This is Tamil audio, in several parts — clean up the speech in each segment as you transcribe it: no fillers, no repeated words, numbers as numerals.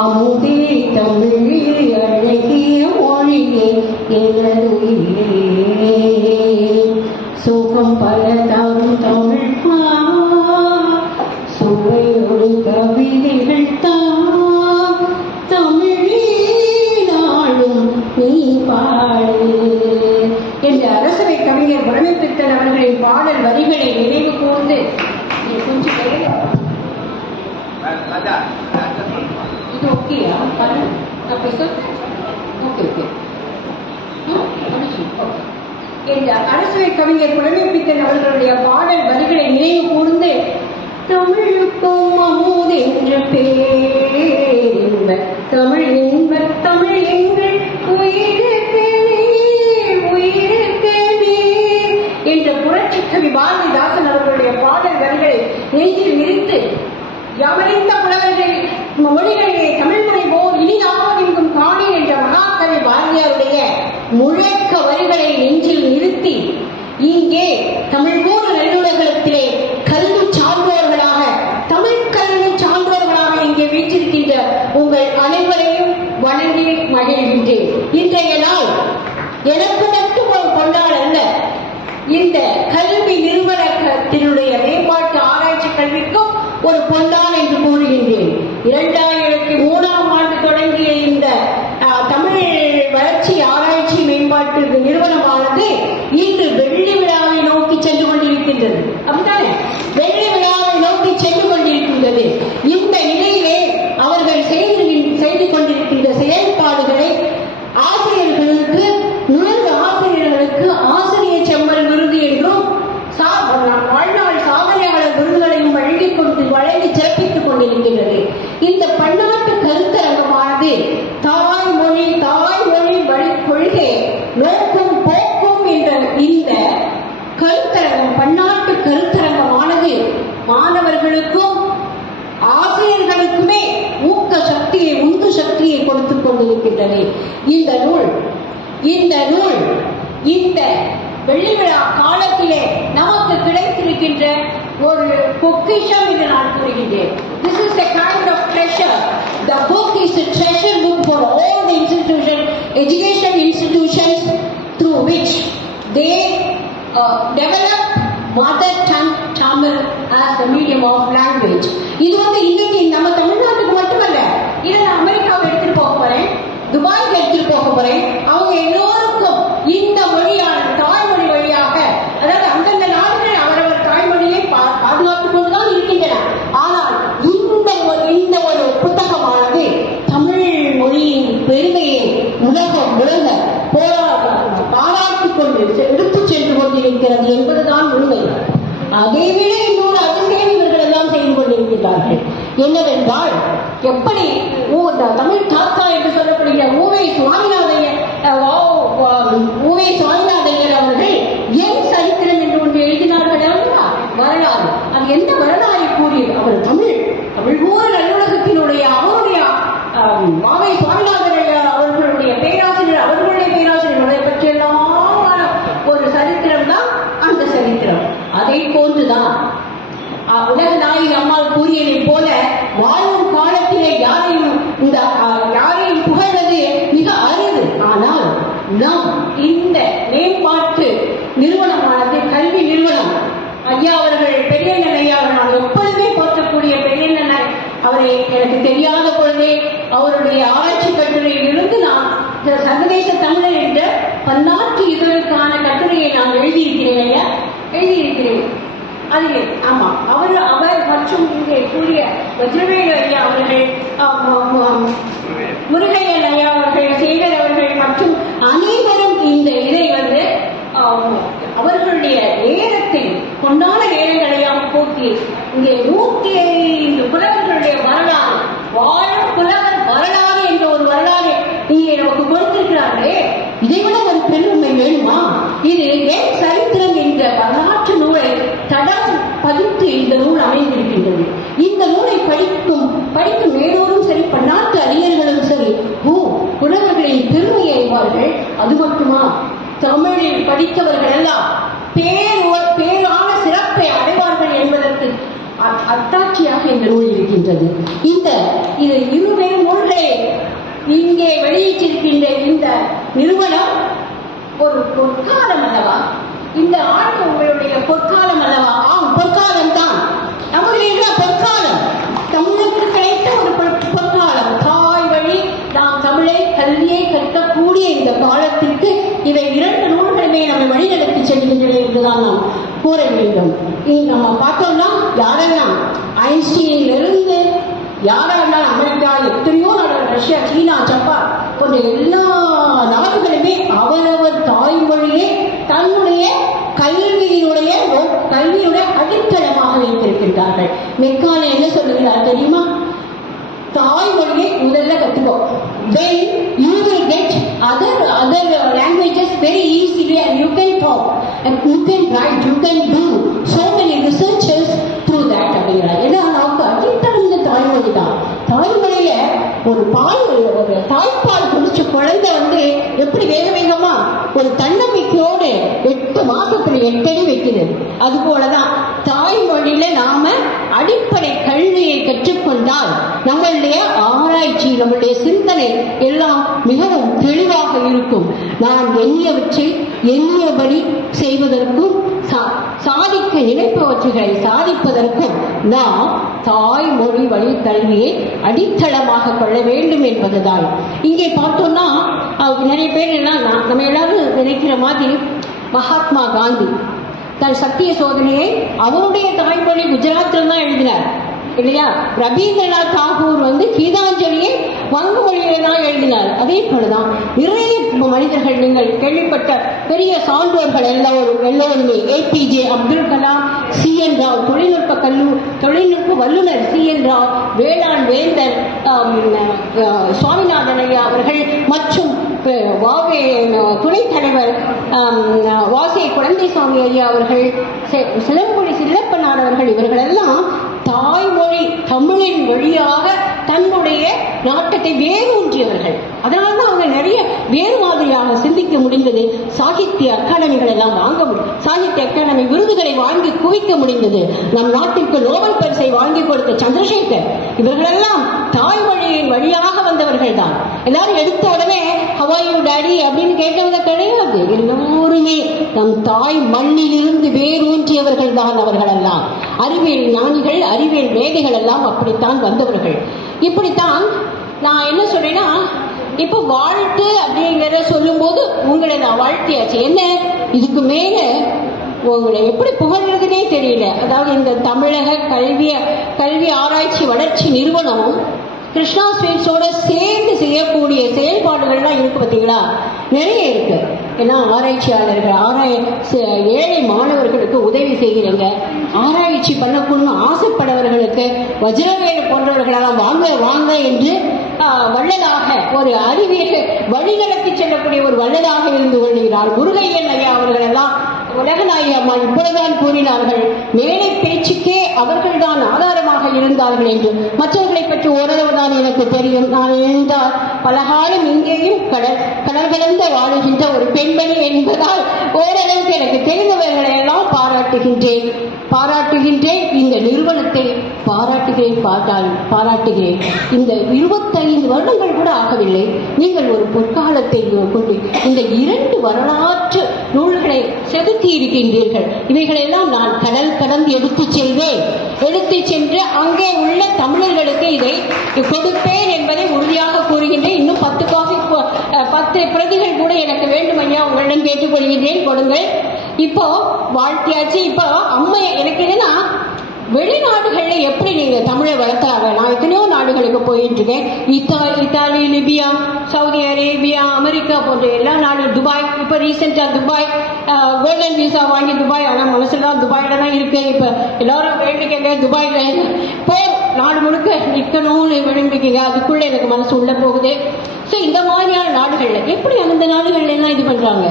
அமுதே தமிழில் அழகிய மொழியே எனதுயிரே சுகம் பல தரும் தமிழ் சுவையொரு கவிதைகள் தான் தமிழே நாளும் நீ பாடு என்ற அரசவை கவிஞர் வருணத்தித்தன் அவர்களின் பாடல் வரிகளை நினைவு கூர்ந்து கொஞ்சம் இது ஓகேயா ஓகே ஓகே என்ற அரசவை கவிஞர் புலமைப்பித்தன் அவர்களுடைய பாடல் வரிகளை நினைவு கூர்ந்து தமிழுக்கும் அமுதென்று பேர் தமிழ் என்ப தமிழ் எங்கள் உயிருக்கு என்ற புரட்சி கவி பாரதிதாசன் அவர்களுடைய பாடல் வரிகளை நெஞ்சில் நிறுத்து யமனிந்த புலவர்கள் மொழிகளிலே தமிழ் முறைவோ இனிதாவது எங்கும் காணி என்ற மகாகவி பாரதியாருடைய முழக்க வரிகளை நெஞ்சில் நிறுத்தி இங்கே தமிழ் கூறு நல்லுலகத்திலே கல்வி சான்றோர்களாக தமிழ் கல்வி சான்றோர்களாக இங்கே வீற்றிருக்கின்ற உங்கள் அனைவரையும் வணங்கி மகிழ்கின்றேன். இன்றைய நாள் எனக்கு மட்டும் ஒரு கொண்டாட அல்ல, இந்த கல்வி நிறுவனத்தினுடைய மேம்பாட்டு ஆராய்ச்சி கல்விக்கும் ஒரு பொன்னால் என்று கூறுகின்றேன். 2003ஆம் ஆண்டு தொடங்கிய இந்த தமிழ் வளர்ச்சி ஆராய்ச்சி மேம்பாட்டு நிறுவனமானது இன்று வெள்ளி விழாவை நோக்கி சென்று கொண்டிருக்கின்றது. அப்படித்தானே? வெள்ளி விழாவை நோக்கி சென்று கொண்டிருக்கின்றது. இந்த நிலையிலே அவர்கள் செய்து கொண்டிருக்கின்ற செயல்பாடுகளை ஆசிரியர்களுக்கு நுழைவு ஆசிரியர்களுக்கு ஆசிரியர் செம்மல் விருது என்றும் வாழ்நாள் சாதனையாளர் விருதுகளையும் வழங்கி சிறப்பித்துக் கொண்டிருக்கின்றது. இந்த பன்னாட்டு கருத்தரங்கமானது தாய்மொழி வழி கொள்கை நோக்கும் போக்கும் என்ற இந்த கருத்தரங்கம் பன்னாட்டு கருத்தரங்கமானது மாணவர்களுக்கும் ஆசிரியர்களுக்குமே ஊக்க சக்தியை உந்து சக்தியை கொடுத்துக் கொண்டிருக்கின்றது. இந்த நூல் இந்த வெள்ளி விழா காலத்திலே நமக்கு கிடைத்திருக்கின்ற ஒரு பொக்கிஷம் என்று நான் கூறுகின்றேன். This is the kind of treasure. The book is a treasure book for all the institutions, educational institutions through which they develop mother tongue Tamil as the medium of language. இது இன்னைக்கு நம்ம தமிழ்நாட்டுக்கு மட்டுமல்ல, இதை நான் அமெரிக்காவை எடுத்துட்டு போக போறேன், துபாய்க்கு எடுத்துட்டு போக போறேன். அவங்க எல்லோருக்கும் இந்த மொழியான தாய்மொழி வழியாக, அதாவது அந்தந்த நாடுகள் அவரவர் தாய்மொழியை பாதுகாத்துக் கொண்டுதான் இருக்கின்றன. ஆனால் இந்த ஒரு புத்தகமானது தமிழ் மொழியின் பெருமையை உலகம் பாராட்டிக் கொண்டு எடுத்துச் சென்று கொண்டிருக்கிறது என்பதுதான் உண்மை. அதைவிட இன்னொரு அதிசயம் இவர்கள் எல்லாம் செய்து கொண்டிருக்கிறார்கள். என்னவென்றால், எப்படி தமிழ் தாத்தா என்று சொல்லப்படுகிற ஊவே சுவாமிநாதையர் அவர்கள் என் சரித்திரம் என்று ஒன்று எழுதினார்கள். வரலாறு, அது எந்த வரலாறை கூறியது? அவர் தமிழ் ஊர் நல்லுலகத்தினுடைய அவருடைய வாவை சுவாமிநாதன் அவர்களுடைய பேராசிரியர் அவரை பற்றியெல்லாம் ஒரு சரித்திரம் தான் அந்த சரித்திரம். அதை போன்றுதான் உலக நாயகி அம்மாள் கூறியதை போல வாழும் காலத்திலே யாரையும் புகழ்வது மிக அரிது. ஆனால் நாம் இந்த மேம்பாட்டு நிறுவனமானது கல்வி நிறுவனம், ஐயா அவர்கள் பெரியண்ணன் ஐயா நான் எப்பொழுதுமே போற்றக்கூடிய பெரியண்ணன் அவரை எனக்கு தெரியாத பொழுதே அவருடைய ஆராய்ச்சி கட்டுரையில் இருந்து நான் சர்வதேச தமிழர் என்ற பன்னாட்டு இதழுக்கான கட்டுரையை நான் எழுதியிருக்கிறேன். அதிலே ஆமா அவர் மற்றும் இங்கே கூறிய வஜ்ரவேலு ஐயா அவர்கள், முருகையன் ஐயா அவர்கள், சேகர் அவர்கள் மற்றும் அனைவரும் இந்த இதை அவர்களுடைய நேரத்தில் கொண்டான நேரங்களையாம் போக்கி இங்கே 105 புலவர்களுடைய வரலாறு, வாழும் புலவர் வரலாறு என்ற ஒரு வரலாறு இங்கே நமக்கு கொடுத்திருக்கிறார்களே, இதைவிட ஒரு பெருமை வேணுமா? இது என் சரித்திரம் என்ற வரலாற்று நூலை தடம் பதித்து இந்த நூல் அமைந்திருக்கின்றது. இந்த நூலை படிக்கும் மேலோரும் சரி, பன்னாட்டு அறிஞர்களும் சரி, புலவர்களின் பெருமையை அறிவார்கள். அது மட்டுமா, தமிழில் படித்தவர்கள் எல்லாம் பேரான சிறப்பை அடைவார்கள் என்பதற்கு அத்தாட்சியாக இந்த நூல் இருக்கின்றது. இது இருவே மூன்றை நூல்களை இங்கே வெளியிட்டிருக்கின்ற இந்த நிறுவனம் ஒரு பொற்காலம் அல்லவா? இந்த ஆண்டு உங்களுடைய பொற்காலம் அல்லவா? ஆம், பொற்காலம் தான். நம்முடைய பொற்காலம் தமிழுக்கு கிடைத்த ஒரு பொற்காலம். தாய் வழி நாம் தமிழை கல்வியை கற்கக்கூடிய இந்த காலத்திற்கு இவை 2 நூல்களுமே நம்மை வழிநடத்தி செல்கின்றன என்றுதான் நாம் கூற வேண்டும். நம்ம பார்த்தோம்னா யாரெல்லாம் ஐன்ஸ்டீனிலிருந்து யாரெல்லாம் அமெரிக்கா, எத்தனையோ நாடுகள், ரஷ்யா, சீனா, ஜப்பான் போன்ற எல்லா நாடுகளுமே அவரவர் தாய்மொழியை தன்னுடைய கல்வியினுடைய அடித்தளமாக வைத்திருக்கின்றார்கள். மெக்கான என்ன சொல்லுகிறார் தெரியுமா? தாய்மொழியை முதல்ல கற்றுக்கோ. Then you will get other languages very easily and you can talk and you can write, you can do so many researches through that அப்படிங்கிறார். ஏன்னா நமக்கு அடித்தளம் இந்த தாய்மொழி தான். தாய்மொழியில ஒரு தாய்ப்பால் குடிச்ச குழந்தை எப்படி வேக வேகமா ஒரு தன்னம்பிக்கையோடு 8 மாசத்துல 8 அடி வைக்குது. அது போலதான் தாய்மொழியில நாம அடிப்படை கல்வியை கற்றுக்கொண்டால் நம்மளுடைய ஆராய்ச்சி, நம்மளுடைய சிந்தனை எல்லாம் மிகவும் தெளிவாக இருக்கும். நான் எண்ணியவற்றை எண்ணியபடி செய்வதற்கும் சாதிக்க நினைப்பவற்றை சாதிப்பதற்கும் நாம் தாய்மொழி வழி கல்வியை அடித்தளமாக கொள்ள வேண்டும் என்பதுதான். இங்கே பார்த்தோம்னா நிறைய பேர் நம்ம எல்லாரும் நினைக்கிற மாதிரி மகாத்மா காந்தி தன் சத்திய சோதனையை அவருடைய தாய்மொழி குஜராத்தில் தான் எழுதினார் இல்லையா? ரவீந்திரநாத் தாகூர் கீதாஞ்சலியை வங்க மொழியில தான் எழுதினார். அதே போலதான் நிறைய மனிதர்கள், நீங்கள் கேள்விப்பட்ட பெரிய சான்றோர்கள் எல்லோருமே ஏபிஜே அப்துல் கலாம், CN ராவ், தொழில்நுட்ப வல்லுநர் CN ராவ், வேளாண் வேந்தர் சுவாமிநாதன் ஐயா அவர்கள் மற்றும் துணைத் தலைவர் வாசே குழந்தைசாமி ஐயா அவர்கள், சிலம்பொழி சில்லப்பனார் அவர்கள், இவர்களெல்லாம் தாய்மொழி தமிழின் வழியாக தன்னுடைய நாட்டத்தை வேரூன்றியவர்கள். அதனால்தான் அவங்க நிறைய வேறு மாதிரியாக சிந்திக்க முடிந்தது. சாகித்ய அகாடமிகள் எல்லாம் வாங்க முடியும், சாகித்ய அகாடமி விருதுகளை வாங்கி குவிக்க முடிந்தது. நம் நாட்டிற்கு நோபல் பரிசை வாங்கி கொடுத்த சந்திரசேகர், இவர்களெல்லாம் தாய்மொழியின் வழியாக வந்தவர்கள் தான். எல்லாரும் எடுத்த உடனே ஹவாயு டாடி அப்படின்னு கேட்டவங்க கிடையாது. எல்லோருமே நம் தாய் மண்ணிலிருந்து வேரூன்றியவர்கள் தான் அவர்கள் எல்லாம். அறிவியல் ஞானிகள், அறிவியல் மேதைகள் எல்லாம் அப்படித்தான் வந்தவர்கள். இப்படித்தான் நான் என்ன சொல்றேன்னா, இப்ப வாழ்த்து அப்படிங்கிறத சொல்லும் போது உங்களை நான் வாழ்த்தியாச்சு. என்ன இதுக்கு மேல உங்களை எப்படி புகழ்றதுனே தெரியல. அதாவது இந்த தமிழக கல்வி ஆராய்ச்சி வளர்ச்சி நிறுவனமும் கிருஷ்ணா ஸ்வீட்ஸோட சேர்ந்து செய்யக்கூடிய செயல்பாடுகள்லாம் இருக்கு பார்த்தீங்களா, நிறைய இருக்கு. ஏன்னா ஆராய்ச்சியாளர்கள், ஏழை மாணவர்களுக்கு உதவி செய்கிறீங்க, ஆராய்ச்சி பண்ணணும்னு ஆசைப்படவர்களுக்கு வஜ்ரவேலு போன்றவர்களெல்லாம் வாங்க என்று வள்ளலாக ஒரு அறிவியல் வழிநடத்தி செல்லக்கூடிய ஒரு வள்ளலாக இருந்து கொள்கிறார். முருகையன் ஐயா அவர்களெல்லாம் உலகநாயகி அம்மா இப்படிதான் கூறினார்கள், மேலை பேச்சுக்கே அவர்கள் தான் ஆதாரமாக இருந்தார்கள் என்று. மற்றவர்களை பற்றி ஓரளவுதான் எனக்கு தெரியும். நான் எழுந்தால் பலகாலம் இங்கேயும் கடல் கலந்த வாழுகின்ற ஒரு பெண்மணி என்பதால் ஓரளவுக்கு எனக்கு தெரிந்தவர்களை எல்லாம் பாராட்டுகின்றேன். இந்த நிறுவனத்தை பாராட்டுகிறேன். இந்த 25 வருடங்கள் கூட ஆகவில்லை. நீங்கள் ஒரு பொற்காலத்தை கொண்டு இந்த 2 வரலாற்று நூல்களை செதுக்கி இருக்கின்றீர்கள். இவைகளெல்லாம் நான் கடல் கடந்து எடுத்துச் சென்று அங்கே உள்ள தமிழர்களுக்கு இதை கொடுப்பேன் என்பதை உறுதியாக கூறுகின்றேன். இன்னும் 10 பிரதிகள் கூட எனக்கு வேண்டும் ஐயா, உங்களிடம் கேட்டுக்கொள்கின்றேன், கொடுங்கள். இப்போ வாழ்த்தியாச்சு. இப்போ அம்மா எனக்கு என்னன்னா, வெளிநாடுகள்ல எப்படி நீங்க தமிழை வளர்த்தாங்க? நான் எத்தனையோ நாடுகளுக்கு போயிட்டு இருக்கேன். Italy, Libya, Saudi Arabia, America போன்ற எல்லா நாடும், துபாய், இப்ப ரீசெண்டா துபாய் கோல்டன் விசா வாங்கி துபாய், ஆனா மனசுலாம் துபாயில தான் இருக்கு. இப்ப எல்லாரும் வேண்டிக்கங்க துபாயில நாடு முழுக்க நிற்கணும்னு விரும்பிக்கீங்க. அதுக்குள்ள எனக்கு மனசு உள்ள போகுது. ஸோ இந்த மாதிரியான நாடுகள்ல எப்படி அந்த நாடுகள்ல எல்லாம் இது பண்றாங்க?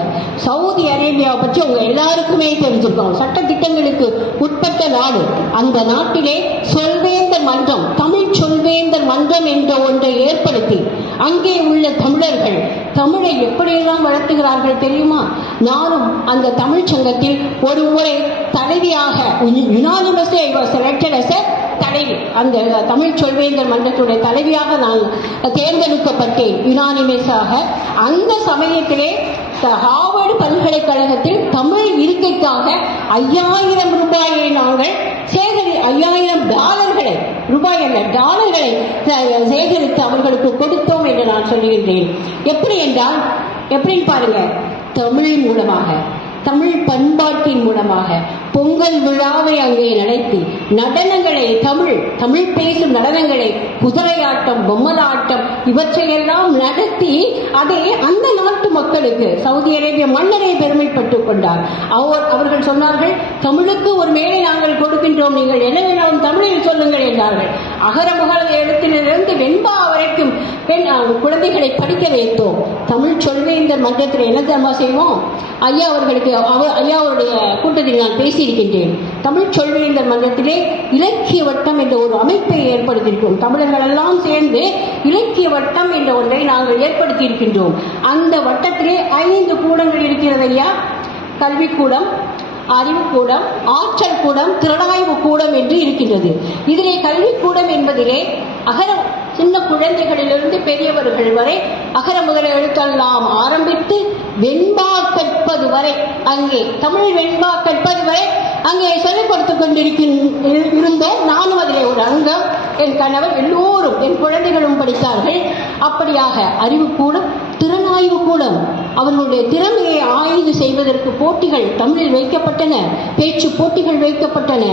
சவுதி அரேபியாவை பற்றி உங்க எல்லாருக்குமே தெரிஞ்சிருக்கோம். சட்ட திட்டங்களுக்கு உட்பட்ட நாடு. அந்த நாட்டிலே சொல்வேந்தர் மன்றம், தமிழ் சொல்வேந்தர் மன்றம் என்ற ஒன்றை ஏற்படுத்தி அங்கே உள்ள தமிழர்கள் தமிழை எப்படியெல்லாம் வளர்த்துகிறார்கள் தெரியுமா? நானும் அந்த தமிழ் சங்கத்தில் ஒரு முறை தலைவியாக unanimously I was selected as a தலைவி, அந்த தமிழ் சொல்வேந்தர் மன்றத்துடைய தலைவியாக நான் தேர்ந்தெடுக்கப்பட்டேன் யுனானிமஸாக. அந்த சமயத்திலே ஹார்வர்டு பல்கலைக்கழகத்தில் தமிழ் இருக்கைக்காக 5000 ரூபாயை நாங்கள் $5000 ரூபாய் அல்ல டாலர்களை சேகரித்து அவர்களுக்கு கொடுத்தோம் என்று நான் சொல்லுகின்றேன். எப்படி என்றால், எப்படின்னு பாருங்க, தமிழ் மூலமாக, தமிழ் பண்பாட்டின் மூலமாக பொங்கல் விழாவை அங்கே நடத்தி நடனங்களை, தமிழ் பேசும் நடனங்களை, குதிரையாட்டம், பொம்மலாட்டம் இவற்றையெல்லாம் நடத்தி அதை அந்த நாட்டு மக்களுக்கு சவுதி அரேபிய மன்னரை பெருமைப்பட்டுக் கொண்டார். அவர்கள் சொன்னார்கள், தமிழுக்கு ஒரு மேடை நாங்கள் கொடுக்கின்றோம், நீங்கள் என்ன வேணாலும் தமிழில் சொல்லுங்கள் என்றார்கள். அகரமுகல எழுத்திலிருந்து வெண்பா வரைக்கும் குழந்தைகளை படிக்க வைத்தோம். தமிழ் சொல்வேந்தர் மன்றத்தில் என்ன தெரியுமா செய்வோம்? ஐயாவுடைய கூட்டத்தில் நான் பேசியிருக்கின்றேன். தமிழ் சொல்வேந்தர் மன்றத்திலே இலக்கிய வட்டம் என்ற ஒரு அமைப்பை ஏற்படுத்தியிருக்கிறோம். தமிழர்கள் எல்லாம் சேர்ந்து இலக்கிய வட்டம் என்ற ஒன்றை நாங்கள் ஏற்படுத்தி இருக்கின்றோம். அந்த வட்டத்திலே 5 கூடங்கள் இருக்கிறது ஐயா. கல்விக்கூடம், அறிவுக்கூடம், ஆற்றல் கூடம், திறனாய்வு கூடம் என்று இருக்கின்றது. இதிலே கல்விக்கூடம் என்பதிலே அகரம், சின்ன குழந்தைகளிலிருந்து பெரியவர்கள் வரை அகர முதல எழுத்தெல்லாம் ஆரம்பித்து வெண்பா கற்பது வரை, அங்கே தமிழ் வெண்பா கற்பது வரை அங்கே சொல்லிக் கொடுத்துக் கொண்டிருந்தோம். நானும் அதிலே ஒரு அங்கம், என் கணவர், எல்லோரும், என் குழந்தைகளும் படித்தார்கள். அப்படியாக அறிவுக்கூடம், திறனாய்வு கூடம், அவர்களுடைய திறமையை ஆய்வு செய்வதற்கு போட்டிகள் தமிழில் வைக்கப்பட்டன, பேச்சு போட்டிகள் வைக்கப்பட்டன.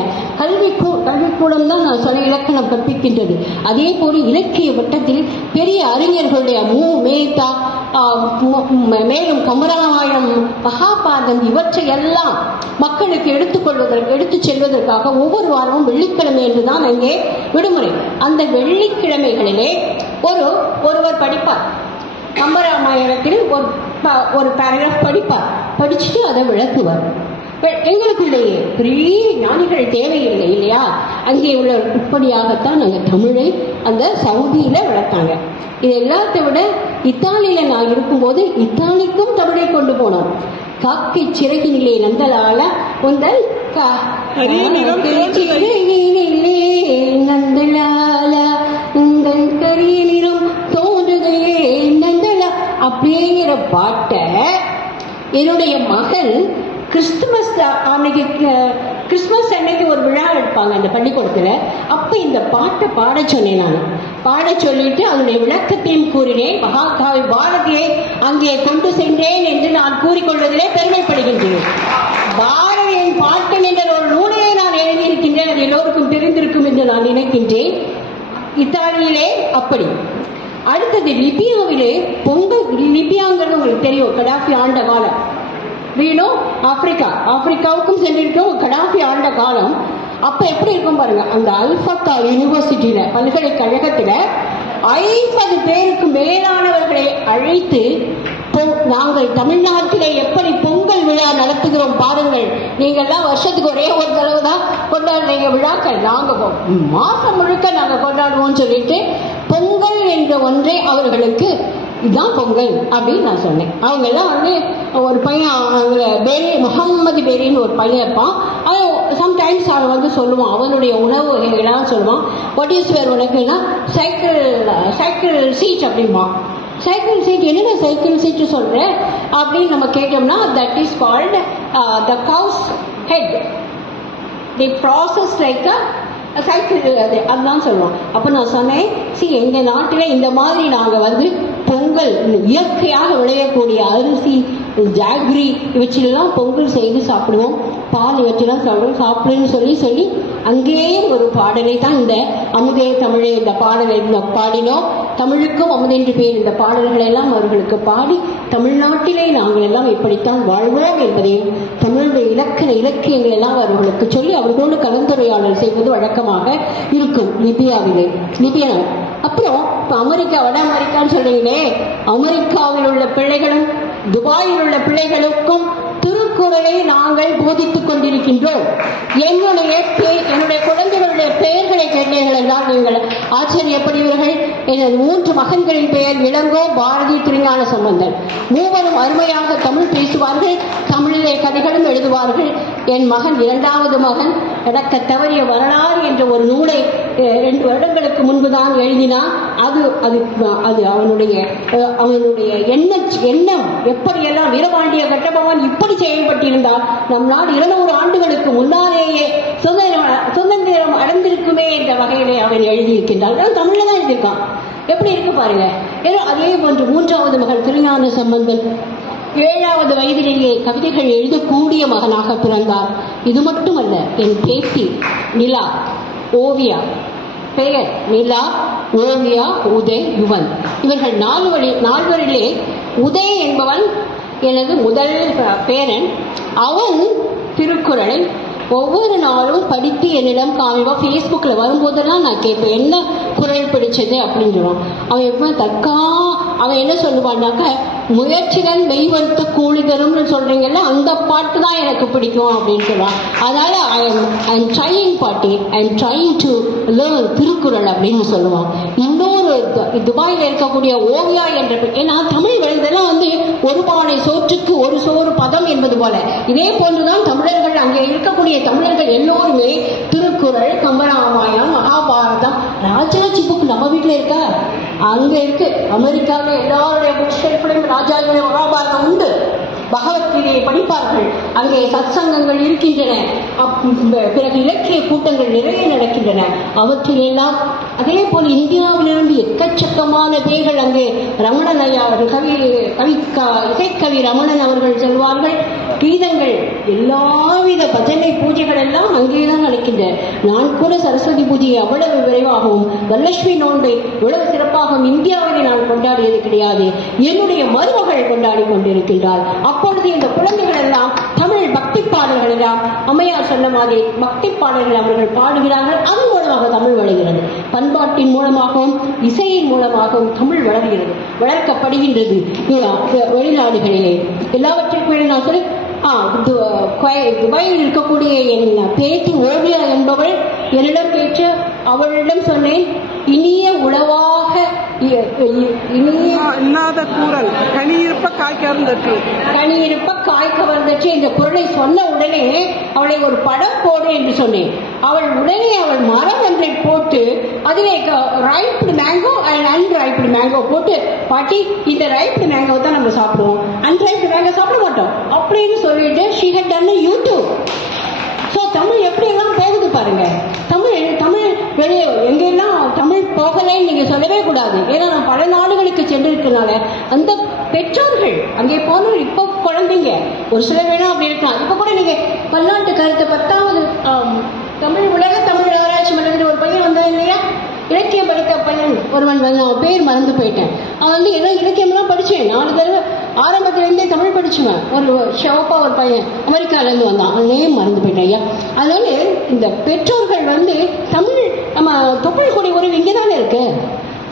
கல்விக்கூடம் தான் நான் சொன்ன இலக்கணம் கற்பிக்கின்றது. அதே போல இலக்கிய வட்டத்தில் பெரிய அறிஞர்களுடைய மேத்தா, மேலும் கம்பராமாயணம், மகாபாரதம் இவற்றையெல்லாம் மக்களுக்கு எடுத்துச் செல்வதற்காக ஒவ்வொரு வாரமும் வெள்ளிக்கிழமை என்றுதான் அங்கே விடுமுறை. அந்த வெள்ளிக்கிழமைகளிலே ஒருவர் படிப்பார். கம்பராமாயணத்தில் ஒரு பேராகிராஃப் படிப்பார். படிச்சுட்டு அதை விளக்குவார். எங்களுக்குள்ளேயே பெரிய ஞானிகள் தேவையில்லை இல்லையா? அங்கே உள்ள இப்படியாகத்தான் நாங்கள் தமிழை அந்த சவுதியில வளர்த்தாங்க. இது எல்லாத்தை விட இத்தாலியில நான் இருக்கும்போது இத்தாலிக்கும் தமிழை கொண்டு போனோம். காக்கை சிறகினிலே நந்தலால உந்தல் நந்தலால உந்தல் கரிய நிறம் தோன்றுகையே நந்தலா அப்படிங்கிற பாட்டை என்னுடைய மகன் கிறிஸ்துமஸ் அன்னைக்கு ஒரு விழா எடுப்பாங்க அந்த பள்ளிக்கூடத்துல. அப்ப இந்த பாட்டை பாட சொன்னேன். நான் பாட சொல்லிட்டு அதனுடைய விளக்கத்தையும் கூறினேன். மகாகவி பாரதியை அங்கே கொண்டு சென்றேன் என்று நான் கூறிக்கொள்வதிலே பெருமைப்படுகின்றேன். பாரதியின் பாட்டன் என்ற ஒரு நூலையை நான் எழுதியிருக்கின்றேன். அது எல்லோருக்கும் தெரிந்திருக்கும் என்று நான் நினைக்கின்றேன். இத்தாலியிலே அப்படி. அடுத்தது லிபியாவிலே பொங்கல். லிபியாங்கிறது உங்களுக்கு தெரியும், கடாஃபி ஆண்ட காலம். வீணும் ஆப்பிரிக்காவுக்கும் சென்றிருக்கோம். கடாஃபி ஆண்ட காலம். அப்ப எப்படி இருக்கும் பாருங்க, அந்த அல்ஃபத்தா யூனிவர்சிட்டியில, பல்கலைக்கழகத்துல 50 பேருக்கு மேலானவர்களை அழைத்து நாங்கள் தமிழ்நாட்டிலே எப்படி பொங்கல் விழா நடத்துகிறோம் பாருங்கள், நீங்கள்லாம் வருஷத்துக்கு ஒரே ஒரு தடவை தான் கொண்டாடுறீங்க விழாக்கள், நாங்க மாசம் முழுக்க நாங்க கொண்டாடுவோம் சொல்லிட்டு பொங்கல் என்ற ஒன்றை அவர்களுக்கு இதுதான் பொங்கல் அப்படின்னு நான் சொன்னேன். அவங்க எல்லாம் ஒரு பையன் முகம்மது பேரின்னு ஒரு பையன் இருப்பான். அவன் சம்டைம்ஸ் அவன் சொல்லுவான், அவனுடைய உணவு வகைகளாக சொல்லுவான். வாட் இஸ் வேர் உனக்குன்னா சைக்கிள் சீட் அப்படிமா. சைக்கிள் சீட் என்னென்ன சைக்கிள் சீட்டு சொல்ற அப்படின்னு நம்ம கேட்டோம்னா, that is called the cows head. The process like cycle, அதுதான் சொல்லுவோம். அப்போ நான் சொன்னேன், எங்க நாட்டில் இந்த மாதிரி நாங்கள் பொங்கல் இயற்கையாக விளையக்கூடிய அரிசி, ஜாக்ரி இவற்றிலெல்லாம் பொங்கல் செய்து சாப்பிடுவோம், பால் இவற்றெல்லாம் சாப்பிடுன்னு சொல்லி அங்கேயே ஒரு பாடலை தான் இந்த அமுதே தமிழே இந்த பாடலை பாடினோம். தமிழுக்கும் அமுதென்று பேர் இந்த பாடல்களை எல்லாம் அவர்களுக்கு பாடி தமிழ்நாட்டிலே நாங்கள் எல்லாம் இப்படித்தான் வாழ்வோம் என்பதையும் தமிழுடைய இலக்கியங்கள் எல்லாம் அவர்களுக்கு சொல்லி அவர்களோடு கலந்துரையாடல் செய்வது வழக்கமாக இருக்கும் லிபியா. அப்புறம் இப்ப அமெரிக்கா, வட அமெரிக்கான்னு சொல்றீங்களே, அமெரிக்காவில் உள்ள பிள்ளைகளும் துபாயில் உள்ள பிள்ளைகளுக்கும் திருக்குறளை நாங்கள் போதித்துக் கொண்டிருக்கின்றோம். என்னுடைய குழந்தைகளுடைய பெயர்களை கேட்டீர்கள் என்றால் நீங்கள் ஆச்சரியப்படுவீர்கள். எனது 3 மகன்களின் பெயர் இளங்கோ, பாரதி, திருஞான சம்பந்தன். மூவரும் அருமையாக தமிழ் பேசுவார்கள், தமிழிலே கதைகளும் எழுதுவார்கள். என் மகன் 2வது மகன் நடக்க தவறிய வரலாறு என்ற ஒரு நூலை 2 வருடங்களுக்கு முன்புதான் எழுதினான். அது அவனுடைய எண்ணம் எப்படியெல்லாம் வீரபாண்டிய கட்டபொம்மன் இப்படி செயல்பட்டிருந்தால் நம் நாடு 200 ஆண்டுகளுக்கு முன்னாலேயே சுதந்திரம் அடைந்திருக்குமே என்ற வகையிலே அவன் எழுதியிருக்கின்றான். தமிழ்ல தான் எழுதியிருக்கான். எப்படி இருக்கு பாருங்க. அதே போன்று 3வது மகள் திருஞான சம்பந்தன் 7வது வயதிலேயே கவிதைகள் எழுதக்கூடிய மகனாக பிறந்தார். இது மட்டுமல்ல, என் பேத்தி நிலா, ஓவியா, பெயர் நிலா, ஓவியா, உதய், யுவன். இவர்கள் 4வரிலே உதய் என்பவன் எனது முதல் பேரன். அவன் திருக்குறளை ஒவ்வொரு நாளும் படித்து என்னிடம் காமிப்பான். ஃபேஸ்புக்கில் வரும்போதெல்லாம் நான் கேட்பேன், என்ன குரல் பிடிச்சது அப்படின்னு சொல்லுவான். அவன் எப்போ அவன் என்ன சொல்லுவான்னாக்க, முயற்சிகள் மெய்வருத்த கூலி தரும்னு சொல்றீங்கல்ல, அந்த பாட்டு தான் எனக்கு பிடிக்கும் அப்படின்னு சொல்லுவான். அதனால ஐ எம் ட்ரையிங் பாட்டி, I am trying to learn Thirukkural அப்படின்னு சொல்லுவான். இன்னொரு துபாயில் இருக்கக்கூடிய ஓவியா என்ற, ஏன்னா தமிழ் எழுதெல்லாம் ஒரு பானை சோற்றுக்கு ஒரு சோறு பதம் என்பது போல, இதே போன்றுதான் தமிழர்கள், அங்கே இருக்கக்கூடிய தமிழர்கள் எல்லோருமே திருக்குறள், கம்பராமாயணம், மகாபாரதம், ராஜாஜி புக் நம்ம வீட்டில் இருக்கா, அங்க இருக்கு. அமெரிக்காவில் எல்லாருடைய புக் ஷெல்ஃபிலும் ராஜாஜி மகாபாரதம் உண்டு. பகவத்கீதையை படிப்பார்கள். அங்கே சத்சங்கங்கள் இருக்கின்றன. பிறகு இலக்கிய கூட்டங்கள் நிறைய நடக்கின்றன. அவற்றிலெல்லாம் அதே போல் இந்தியாவிலிருந்து எக்கச்சக்கமான பேர்கள் அங்கே ரமணன் ஐயா இசைக்கவி ரமணன் அவர்கள் செல்வார்கள். கீதங்கள், எல்லாவித பஜனை பூஜைகள் எல்லாம் அங்கேதான் நடக்கின்றன. நான் கூட சரஸ்வதி பூஜையை அவ்வளவு விரைவாகவும் வரலட்சுமி நோன்பை இவ்வளவு சிறப்பாகவும் இந்தியாவிலே நான் கொண்டாடியது கிடையாது. என்னுடைய மருமகள் கொண்டாடி கொண்டிருக்கின்றார். அப்பொழுது இந்த குழந்தைகள் எல்லாம் தமிழ் பக்தி பாடல்கள் எல்லாம் அம்மையார் சொன்ன மாதிரி பக்தி பாடல்கள் அவர்கள் பாடுகிறார்கள். அதன் மூலமாக தமிழ் வளர்கிறது. பண்பாட்டின் மூலமாகவும் இசையின் மூலமாகவும் தமிழ் வளர்கிறது, வளர்க்கப்படுகின்றது வெளிநாடுகளிலே. எல்லாவற்றிற்கும் நான் சொல்லி துபாயில் இருக்கக்கூடிய என் பேத்தி ஓவியா என்பவள் என்னிடம் கேட்டு, அவளிடம் சொன்னேன், இனிய உளவாக இல்லாத கூறல் கனியிருப்ப காய் கவர்ந்தற்று என்ற குரலை சொன்ன உடனே அவளை ஒரு படம் போடு என்று சொன்னேன். அவள் உடனே மரம் ஒன்றை போட்டு அதிலே ரைப்டு மேங்கோ அண்ட் அன்ரைப்டு மேங்கோ போட்டு, பாட்டி இந்த ரைப்டு மேங்கோ தான் நம்ம சாப்பிடுவோம், அன்ரைப்டு மேங்கோ சாப்பிட மாட்டோம் அப்படின்னு சொல்லிட்டு she had done a YouTube. So Tamil எப்படி எல்லாம் போகுது பாருங்க. தமிழ் வெளியே எங்கெல்லாம் தமிழ் போகலைன்னு நீங்க சொல்லவே கூடாது. ஏன்னா நான் பல நாடுகளுக்கு சென்றிருக்கனால அந்த பெற்றோர்கள் அங்கே போன இப்போ குழந்தைங்க ஒரு சில வேணும் அப்படி இருக்கலாம். இப்போ கூட நீங்க பன்னாட்டு கருத்து 10வது உலக தமிழ் ஆராய்ச்சி மன்றத்தில் ஒரு பையன் வந்தா இல்லையா, இலக்கியம் படித்த பையன் ஒருவன் வந்து, அவன் பேர் மறந்து போயிட்டேன். அவன் எல்லாம் இலக்கியம்லாம் படித்தேன். 4 தடவை ஆரம்பத்திலேருந்தே தமிழ் படிச்சுவேன். ஒரு ஷோப்பா ஒரு பையன் அமெரிக்காவிலேருந்து வந்தான், அவனே மறந்து போயிட்டேன் ஐயா. அதனால இந்த பெற்றோர்கள் தமிழ், நம்ம தொப்புள் கொடி உறவு இங்கே தானே இருக்கு,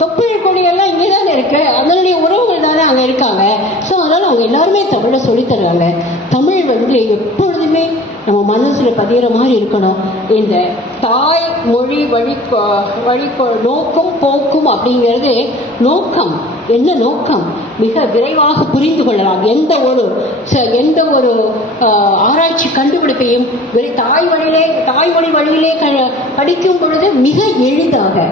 தொப்புள் கொடியெல்லாம் இங்கே தானே இருக்கு, அதனுடைய உறவுகள் தானே அங்கே இருக்காங்க. ஸோ அதனால அவங்க எல்லாருமே தமிழை சொல்லித்தருவாங்க. தமிழ் எப்பொழுதுமே நம்ம மனசுல பதிகிற மாதிரி இருக்கணும். இந்த தாய் மொழி வழி நோக்கம் போக்கும் அப்படிங்கிறது நோக்கம் என்ன நோக்கம் மிக விரைவாக புரிந்து கொள்ளலாம். எந்த ஒரு ஆராய்ச்சி கண்டுபிடிப்பையும் தாய்மொழி வழியிலே படிக்கும் பொழுது மிக எளிதாக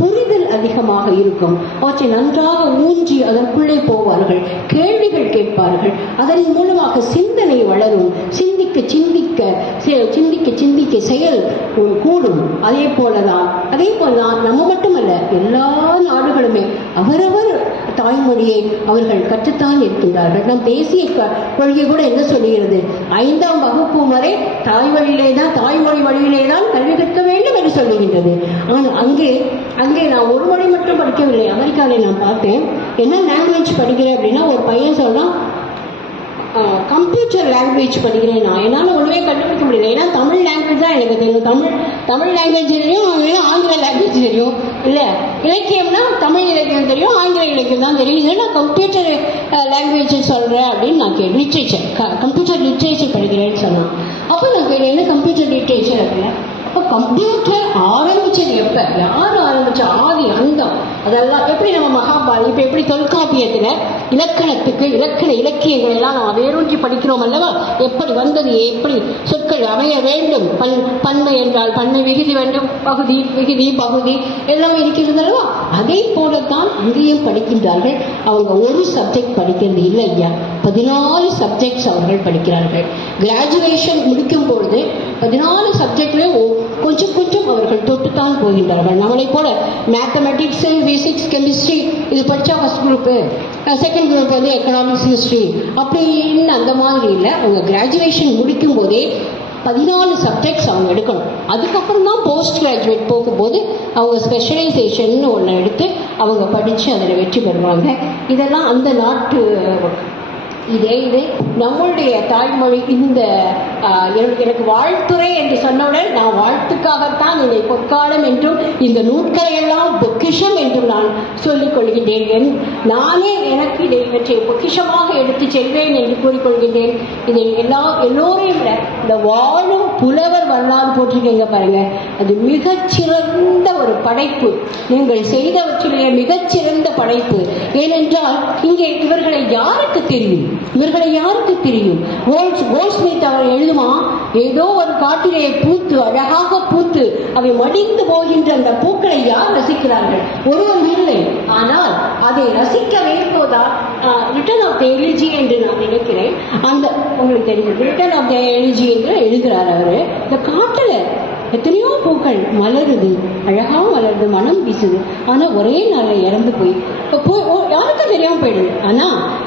புரிதல் அதிகமாக இருக்கும். அவற்றை நன்றாக ஊன்றி அதற்குள்ளே போவார்கள், கேள்விகள் கேட்பார்கள். அதன் மூலமாக சிந்தனை வளரும். சிந்திக்க செயல் கூடும். அதே போலதான் நம்ம மட்டுமல்ல, எல்லா நாடுகளுமே அவரவர் தாய்மொழியை அவர்கள் கற்றுத்தான் இருக்கின்றார்கள். நம் தேசிய கொள்கை கூட என்ன சொல்லுகிறது, 5ஆம் வகுப்பு வரை தாய்மொழி வழியிலேதான் கல்வி கற்க வேண்டும் என்று சொல்லுகின்றது. ஆனால் அங்கே நான் ஒரு மொழி மட்டும் படிக்கவில்லை. அமெரிக்காவில் நான் பார்த்தேன். என்ன லாங்குவேஜ் படிக்கிறேன் அப்படின்னா, ஒரு பையன் சொன்னான் கம்ப்யூட்டர் லாங்குவேஜ் படிக்கிறேன். நான் என்னால் ஒன்றுமே கண்டுபிடிக்க முடியல. ஏன்னா தமிழ் லாங்குவேஜ் தான் எனக்கு தெரியும். தமிழ் லாங்குவேஜ் தெரியும், ஆங்கில லாங்குவேஜ் தெரியும். இல்லை இலக்கியம்னா தமிழ் இலக்கியம் தெரியும், ஆங்கில இலக்கியம் தான் தெரியும். இதில் நான் கம்ப்யூட்டர் லாங்குவேஜ் சொல்கிறேன் அப்படின்னு நான் லிட்ரேச்சர் கம்ப்யூட்டர் லிட்ரேச்சர் படிக்கிறேன்னு சொன்னான். அப்போ நான் கேட்டேன், என்ன கம்ப்யூட்டர் லிட்ரேச்சர் அப்படின்னா, அப்போ கம்ப்யூட்டர் ஆரம்பிச்சது எப்ப, யார் ஆரம்பிச்ச, ஆதி அந்தம் அதெல்லாம் எப்படி நம்ம மகாபாரதம் இப்ப எப்படி தொல்காப்பியத்துல இலக்கணத்துக்கு இலக்கண இலக்கியங்கள் எல்லாம் நம்ம வேரூன்றி படிக்கிறோம் அல்லவா, எப்படி வந்தது, எப்படி சொற்கள் அமைய வேண்டும், பன்மை என்றால் பன்மை விகுதி வேண்டும், பகுதி விகுதி பகுதி எல்லாம் இருக்கிறது அல்லவா, அதே போலத்தான் இங்கேயும் படிக்கின்றார்கள். அவங்க ஒரு சப்ஜெக்ட் படிக்கிறது இல்லை ஐயா, 14 சப்ஜெக்ட்ஸ் அவர்கள் படிக்கிறார்கள். கிராஜுவேஷன் முடிக்கும் பொழுது 14 சப்ஜெக்ட்லேயும் கொஞ்சம் கொஞ்சம் அவர்கள் தொட்டுத்தான் போகின்றார்கள். நம்மளை போல மேத்தமெட்டிக்ஸ், பிசிக்ஸ், கெமிஸ்ட்ரி இது படித்தா ஃபர்ஸ்ட் குரூப்பு, செகண்ட் குரூப் வந்து எக்கனாமிக்ஸ், ஹிஸ்ட்ரி அப்படின்னு அந்த மாதிரி இல்லை. அவங்க கிராஜுவேஷன் முடிக்கும் போதே 14 சப்ஜெக்ட்ஸ் அவங்க எடுக்கணும். அதுக்கப்புறம் தான் போஸ்ட் கிராஜுவேட் போகும்போது அவங்க ஸ்பெஷலைசேஷன் ஒன்று எடுத்து அவங்க படித்து அதில் வெற்றி பெறுவாங்க. இதெல்லாம் அந்த நாட்டு இது நம்மளுடைய தாய்மொழி. இந்த எனக்கு வாழ்த்துறை என்று சொன்னவுடன் நான் வாழ்த்துக்காகத்தான் இதை பொற்காலம் என்றும் இந்த நூட்களையெல்லாம் பொக்கிஷம் என்றும் நான் சொல்லிக் கொள்கின்றேன். நானே எனக்கு இவற்றை பொக்கிஷமாக எடுத்து செல்வேன் என்று கூறிக்கொள்கின்றேன். இதை எல்லோரையும் விட இந்த வாழும் புலவர் வரலாறு போட்டிருக்கீங்க பாருங்க, அது மிகச்சிறந்த ஒரு படைப்பு, நீங்கள் செய்தவற்றிலேயே மிகச்சிறந்த படைப்பு. ஏனென்றால் இங்கே இவர்களை யாருக்கு தெரியும், கோல்ட்ஸ்மித் அவர் எழுதுமா, ஏதோ ஒரு காட்டிலே பூத்து அழகாக பூத்து அவை மடிந்து போகின்ற அந்த பூக்களை யார் ரசிக்கிறார்கள், ஒருவரும் இல்லை. ஆனால் அதை ரசிக்க வைப்பதால் ரிட்டர்ன் ஆஃப் த எலிஜி என்று நான் நினைக்கிறேன். அந்த உங்களுக்கு தெரியும், ரிட்டர்ன் ஆஃப் த எலிஜி என்று எழுதுகிறார் அவரு. இந்த காட்டுல எத்தனையோ பூக்கள் மலருது, அழகா மலருது, மனம் வீசுது, ஆனா ஒரே நாளில் இறந்து போய் யாருக்கும் தெரியாம போயிடுது. ஆனா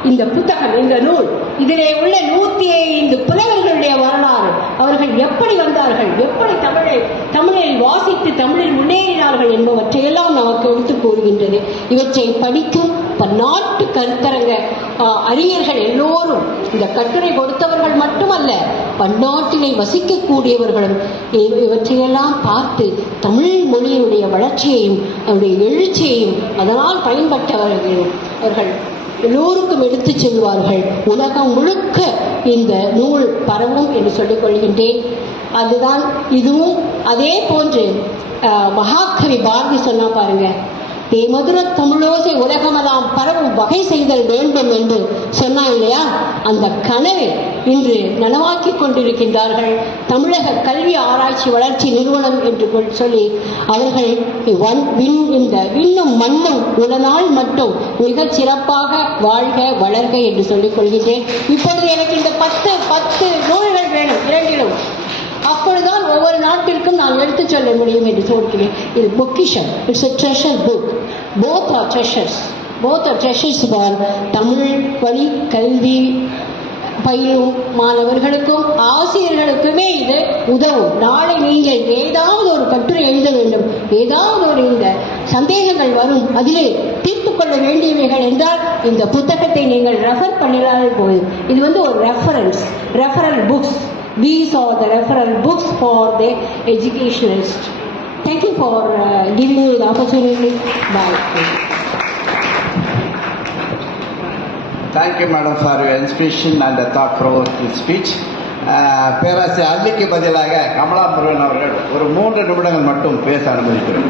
இந்த புத்தகம், இந்த நூல், இதிலே உள்ள 105 புலவர்களுடைய வரலாறு, அவர்கள் எப்படி வந்தார்கள், எப்படி தமிழில் வாசித்து தமிழில் முன்னேறினார்கள் என்பவற்றையெல்லாம் நமக்கு எடுத்து கூறுகின்றது. இவற்றை படிக்கும் பன்னாட்டு கருத்தரங்க அறிஞர்கள் எல்லோரும், இந்த கட்டுரை கொடுத்தவர்கள் மட்டுமல்ல, பன்னாட்டினை வசிக்கக்கூடியவர்களும் இவற்றையெல்லாம் பார்த்து தமிழ் மொழியினுடைய வளர்ச்சியையும் அவருடைய எழுச்சியையும் அதனால் பயன்பட்டவர்களும் அவர்கள் எல்லோருக்கும் எடுத்துச் செல்வார்கள். உலகம் முழுக்க இந்த நூல் பரவும் என்று சொல்லிக் கொள்கின்றேன். அதுதான் இதுவும். அதே போன்று மகாகவி பாரதி சொன்னா பாருங்க, மதுர தமிழோசை உலகமெல்லாம் பரவும் வகை செய்தல் வேண்டும் என்று சொன்னா இல்லையா, அந்த கனவை இன்று நனவாக்கி கொண்டிருக்கின்றார்கள். தமிழக கல்வி ஆராய்ச்சி வளர்ச்சி நிறுவனம் என்று சொல்லி அவர்கள் இந்த விண்ணும் மண்ணும் உடனால் மட்டும் மிக சிறப்பாக வாழ்க வளர்க என்று சொல்லிக் கொள்கின்றேன். இப்பொழுது எனக்கு இந்த 10 நூல்கள் வேணும், 2லும். அப்பொழுதுதான் ஒவ்வொரு நாட்டிற்கும் நான் எடுத்துச் சொல்ல முடியும் என்று சொல்கிறேன். இது பொக்கிஷம், it's a treasure book. Both are treasures for Tamil வழி கல்வி பயிலும் மாணவர்களுக்கும் ஆசிரியர்களுக்குமே இது உதவும். நாளை நீங்கள் ஏதாவது ஒரு கட்டுரை எழுத வேண்டும், ஏதாவது ஒரு இந்த சந்தேகங்கள் வரும், அதிலே தீர்த்து கொள்ள வேண்டியவைகள் என்றால் இந்த புத்தகத்தை நீங்கள் ரெஃபர் பண்ணினால் போதும். இது வந்து ஒரு referral books. These are the referral books for the educationalists. Thank you for giving me the opportunity. Bye. Thank you, madam, for your inspiration and thought-provoking speech. பேராசிரியர் அல்லிக்கு பதிலாக கமலா முருகன் அவர்கள் ஒரு 3 நிமிடங்கள் மட்டும் பேச அனுமதிக்கிறேன்.